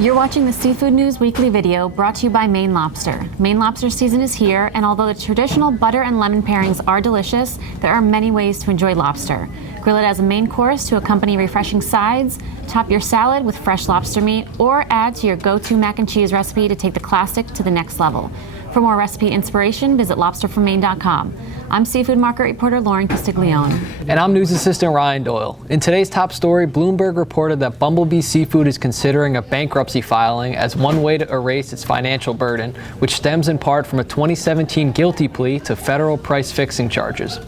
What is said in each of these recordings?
You're watching the Seafood News Weekly video brought to you by Maine Lobster. Maine Lobster season is here, and although the traditional butter and lemon pairings are delicious, there are many ways to enjoy lobster. Grill it as a main course to accompany refreshing sides, top your salad with fresh lobster meat, or add to your go-to mac and cheese recipe to take the classic to the next level. For more recipe inspiration, visit lobsterfrommaine.com. I'm seafood market reporter Lauren Castiglione. And I'm news assistant Ryan Doyle. In today's top story, Bloomberg reported that Bumble Bee Seafood is considering a bankruptcy filing as one way to erase its financial burden, which stems in part from a 2017 guilty plea to federal price-fixing charges.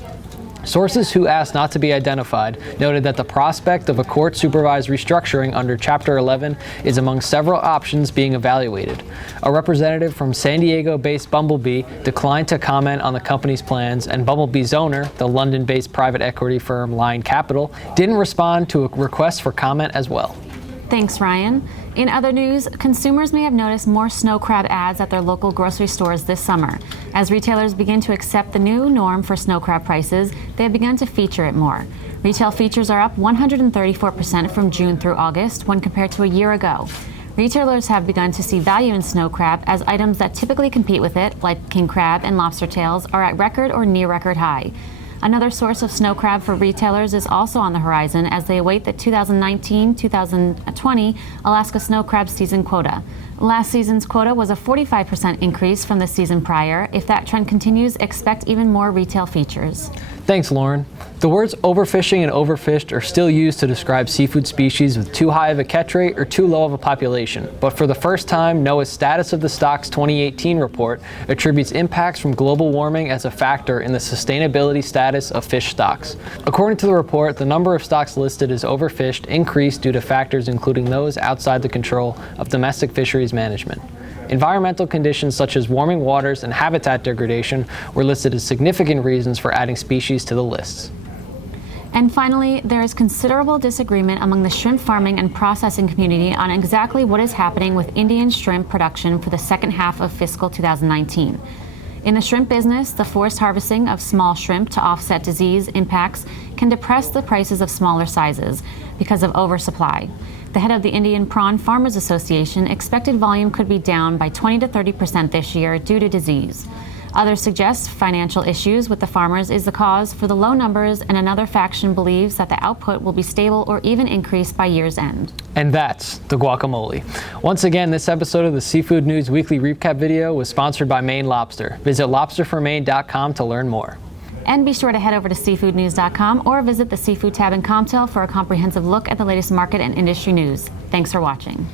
Sources who asked not to be identified noted that the prospect of a court-supervised restructuring under Chapter 11 is among several options being evaluated. A representative from San Diego-based Bumble Bee declined to comment on the company's plans, and Bumble Bee's owner, the London-based private equity firm Lion Capital, didn't respond to a request for comment as well. Thanks, Ryan. In other news, consumers may have noticed more snow crab ads at their local grocery stores this summer. As retailers begin to accept the new norm for snow crab prices, they have begun to feature it more. Retail features are up 134% from June through August when compared to a year ago. Retailers have begun to see value in snow crab as items that typically compete with it, like king crab and lobster tails, are at record or near record high. Another source of snow crab for retailers is also on the horizon as they await the 2019-2020 Alaska snow crab season quota. Last season's quota was a 45% increase from the season prior. If that trend continues, expect even more retail features. Thanks, Lauren. The words overfishing and overfished are still used to describe seafood species with too high of a catch rate or too low of a population. But for the first time, NOAA's Status of the Stocks 2018 report attributes impacts from global warming as a factor in the sustainability status of fish stocks. According to the report, the number of stocks listed as overfished increased due to factors including those outside the control of domestic fisheries management. Environmental conditions such as warming waters and habitat degradation were listed as significant reasons for adding species to the lists. And finally, there is considerable disagreement among the shrimp farming and processing community on exactly what is happening with Indian shrimp production for the second half of fiscal 2019. In the shrimp business, the forced harvesting of small shrimp to offset disease impacts can depress the prices of smaller sizes because of oversupply. The head of the Indian Prawn Farmers Association expected volume could be down by 20 to 30% this year due to disease. Others suggest financial issues with the farmers is the cause for the low numbers, and another faction believes that the output will be stable or even increase by year's end. And that's the guacamole. Once again, this episode of the Seafood News Weekly Recap video was sponsored by Maine Lobster. Visit lobsterformaine.com to learn more. And be sure to head over to seafoodnews.com or visit the Seafood tab in Comtel for a comprehensive look at the latest market and industry news. Thanks for watching.